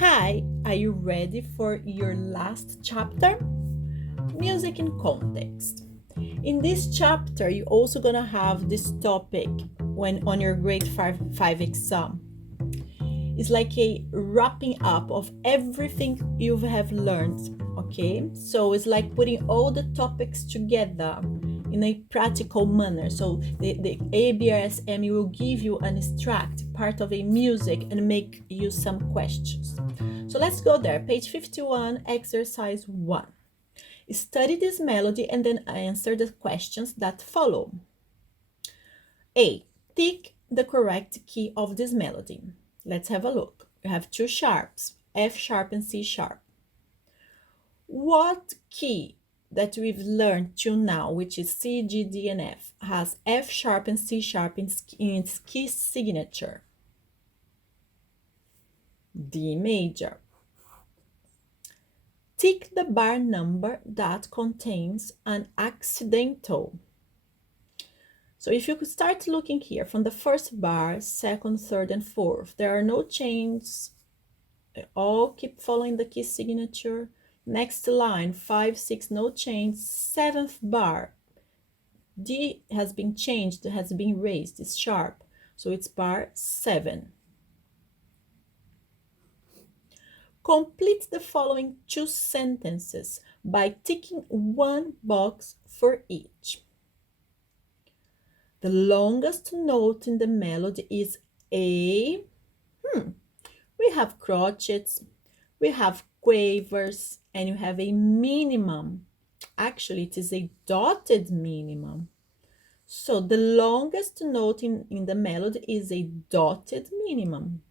Hi, are you ready for your last chapter? Music in context. In this chapter, you're also gonna have this topic when on your grade 5 exam. It's like a wrapping up of everything you have learned, okay? So it's like putting all the topics together in a practical manner. So the ABRSM will give you an extract, part of a music, and make you some questions. So let's go there. Page 51, exercise 1. Study this melody and then answer the questions that follow. A. Tick the correct key of this melody. Let's have a look. You have two sharps, F sharp and C sharp. What key that we've learned till now, which is C, G, D, and F, has F sharp and C sharp in its key signature? D major. Tick the bar number that contains an accidental. So if you could start looking here from the first bar, second, third, and fourth, there are no chains. They all keep following the key signature. Next line, 5, 6, no change. Seventh bar, D has been changed, has been raised, it's sharp. So it's bar 7. Complete the following two sentences by ticking one box for each. The longest note in the melody is A. We have crotchets, we have quavers, and you have a minimum. Actually, it is a dotted minimum. So the longest note in the melody is a dotted minimum.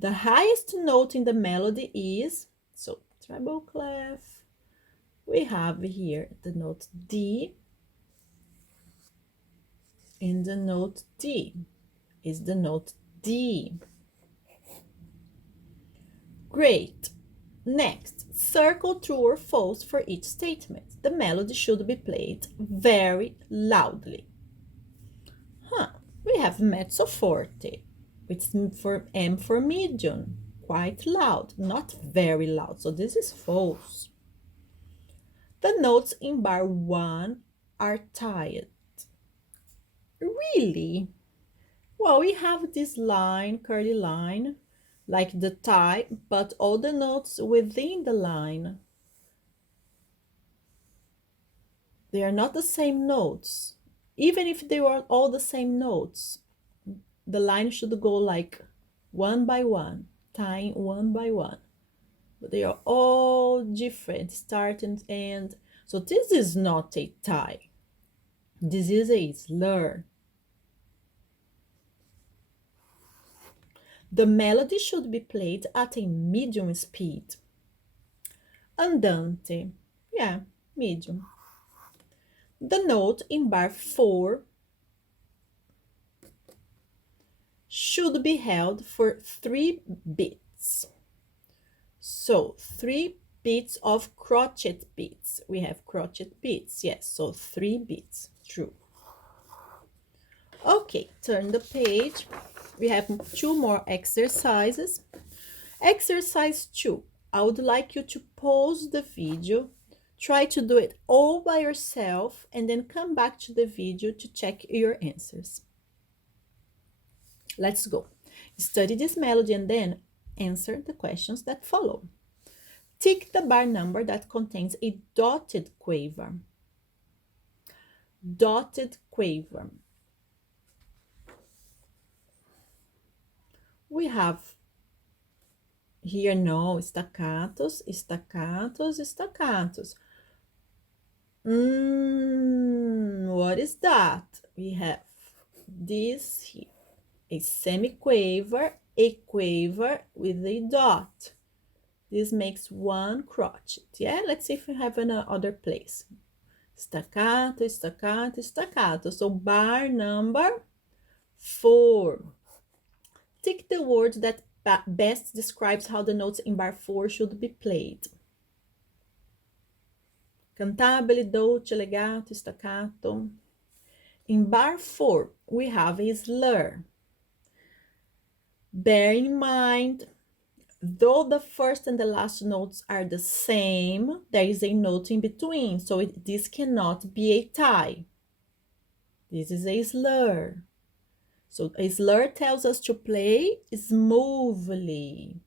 The highest note in the melody is, so treble clef, we have here the note D, and the note D is the note D. Great. Next, circle true or false for each statement. The melody should be played very loudly. We have mezzo forte, which is for M for medium, quite loud, not very loud, so this is false. The notes in bar 1 are tied. Really? Well, we have this line, curly line, like the tie, but all the notes within the line, they are not the same notes. Even if they were all the same notes, the line should go like one by one, tying one by one. But they are all different, start and end. So this is not a tie. This is a slur. The melody should be played at a medium speed. Andante, yeah, medium. The note in bar 4 should be held for 3 beats. So 3 beats of crotchet beats. We have crotchet beats, yes, so 3 beats, true. Okay, turn the page. We have 2 more exercises. Exercise 2. I would like you to pause the video, try to do it all by yourself, and then come back to the video to check your answers. Let's go. Study this melody and then answer the questions that follow. Tick the bar number that contains a dotted quaver. Dotted quaver. We have here no staccatos, staccatos, staccatos. What is that? We have this here, a semiquaver, a quaver with a dot. This makes one crotchet. Yeah, let's see if we have another place. Staccato, staccato, staccato. So bar number 4. Tick the word that best describes how the notes in bar 4 should be played. Cantabile, dolce, legato, staccato. In bar 4, we have a slur. Bear in mind Though the first and the last notes are the same, there is a note in between, so this cannot be a tie. This is a slur. So a slur tells us to play smoothly.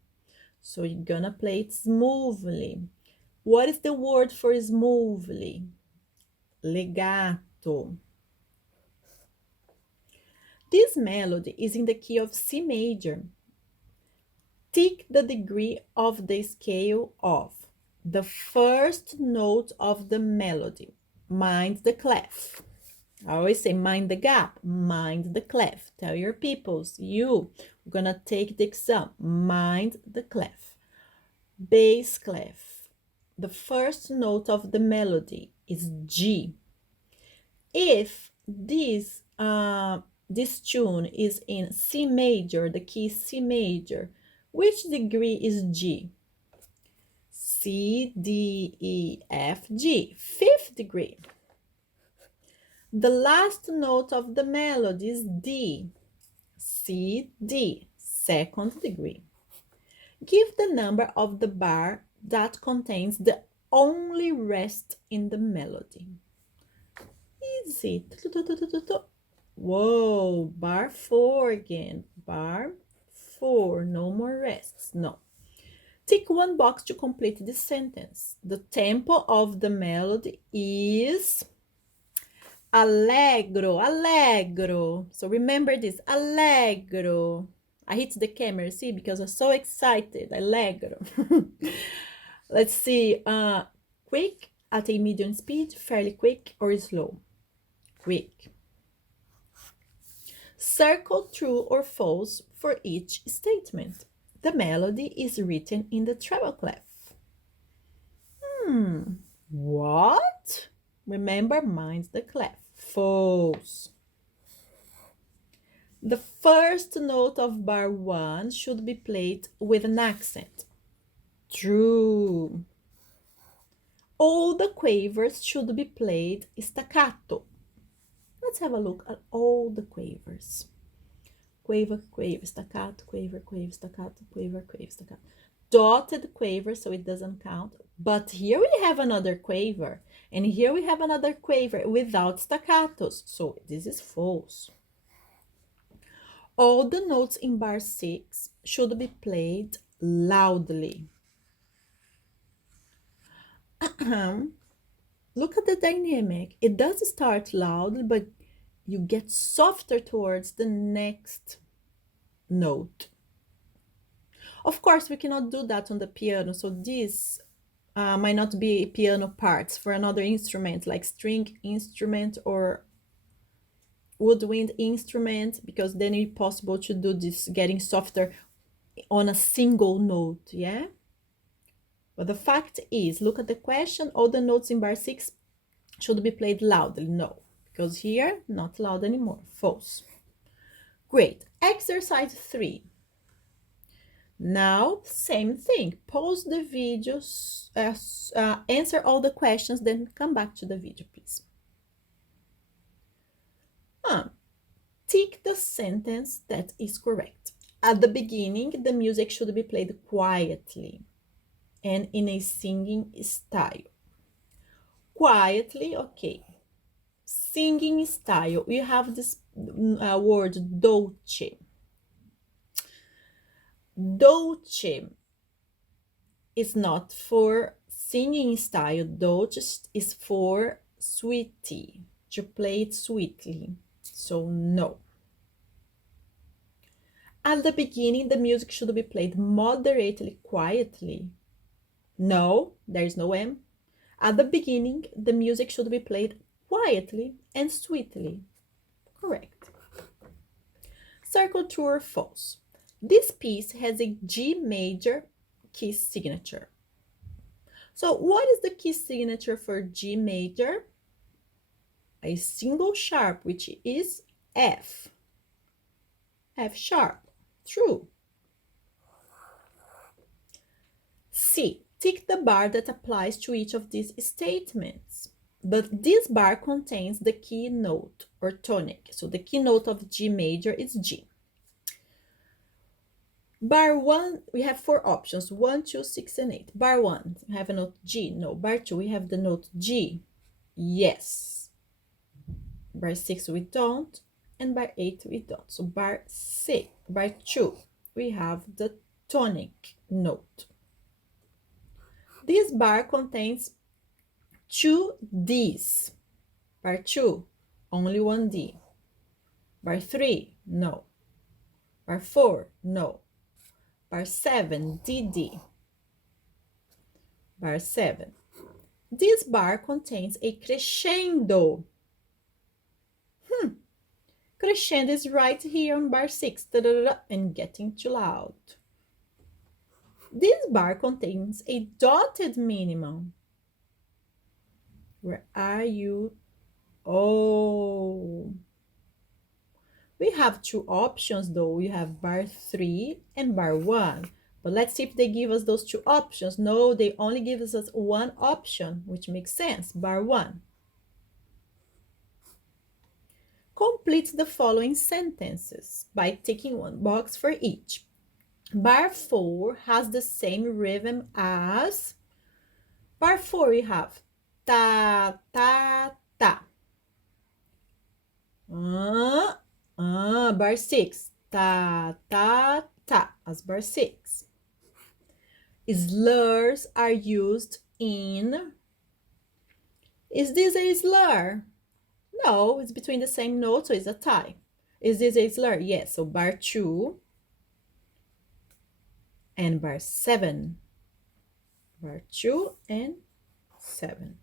So you're gonna play it smoothly. What is the word for smoothly? Legato. This melody is in the key of C major. Tick the degree of the scale of the first note of the melody. Mind the clef. I always say mind the gap, mind the clef. Tell your peoples, we're gonna take the exam, mind the clef. Bass clef. The first note of the melody is G. If this tune is in C major, the key C major, which degree is G? C, D, E, F, G, fifth degree. The last note of the melody is D, C, D, second degree. Give the number of the bar that contains the only rest in the melody. Easy. Whoa, bar 4 again. Bar 4, no more rests, no. Tick one box to complete this sentence. The tempo of the melody is allegro, allegro. So remember this, allegro. I hit the camera, see, because I'm so excited, allegro. Let's see, quick, at a medium speed, fairly quick, or slow? Quick. Circle true or false for each statement. The melody is written in the treble clef. What? Remember, mind the clef. False. The first note of bar 1 should be played with an accent. True. All the quavers should be played staccato. Let's have a look at all the quavers. Quaver, quaver, staccato, quaver, quaver, staccato, quaver, quaver, staccato. Dotted quaver, so it doesn't count. But here we have another quaver, and here we have another quaver without staccatos, so this is false. All the notes in bar 6 should be played loudly. Look at the dynamic. It does start loud, but you get softer towards the next note. Of course, we cannot do that on the piano, so this might not be piano parts for another instrument like string instrument or woodwind instrument, because then it's possible to do this getting softer on a single note, yeah? But the fact is, look at the question, all the notes in bar 6 should be played loudly. No, because here, not loud anymore. False. Great. Exercise 3. Now, same thing. Pause the video, answer all the questions, then come back to the video, please. Tick the sentence that is correct. At the beginning, the music should be played quietly and in a singing style. Quietly, okay. Singing style, we have this word dolce. Dolce is not for singing style. Dolce is for sweetie, to play it sweetly. So no. At the beginning, the music should be played moderately quietly. No, there is no M. At the beginning, the music should be played quietly and sweetly. Correct. Circle true or false. This piece has a G major key signature. So what is the key signature for G major? A single sharp, which is F. F sharp. True. C. Tick the bar that applies to each of these statements. But this bar contains the key note or tonic. So the key note of G major is G. Bar 1, we have 4 options, 1, 2, 6, and 8. Bar 1, we have a note G. No. Bar 2, we have the note G. Yes. Bar 6, we don't. And bar 8, we don't. So bar 2, we have the tonic note. This bar contains 2 Ds. Bar 2, only 1 D. Bar 3, no. Bar 4, no. Bar 7, DD. Bar 7. This bar contains a crescendo. Crescendo is right here on bar 6. And getting too loud. This bar contains a dotted minimum. Where are you? Oh. We have 2 options though. We have bar 3 and bar 1. But let's see if they give us those 2 options. No, they only give us 1 option, which makes sense. Bar 1. Complete the following sentences by ticking 1 box for each. Bar 4 has the same rhythm as bar 4. We have ta, ta, ta. Bar 6, ta, ta, ta, as bar 6. Slurs are used in. Is this a slur? No, it's between the same notes, so it's a tie. Is this a slur? Yes, so bar 2 and bar 7. Bar 2 and 7.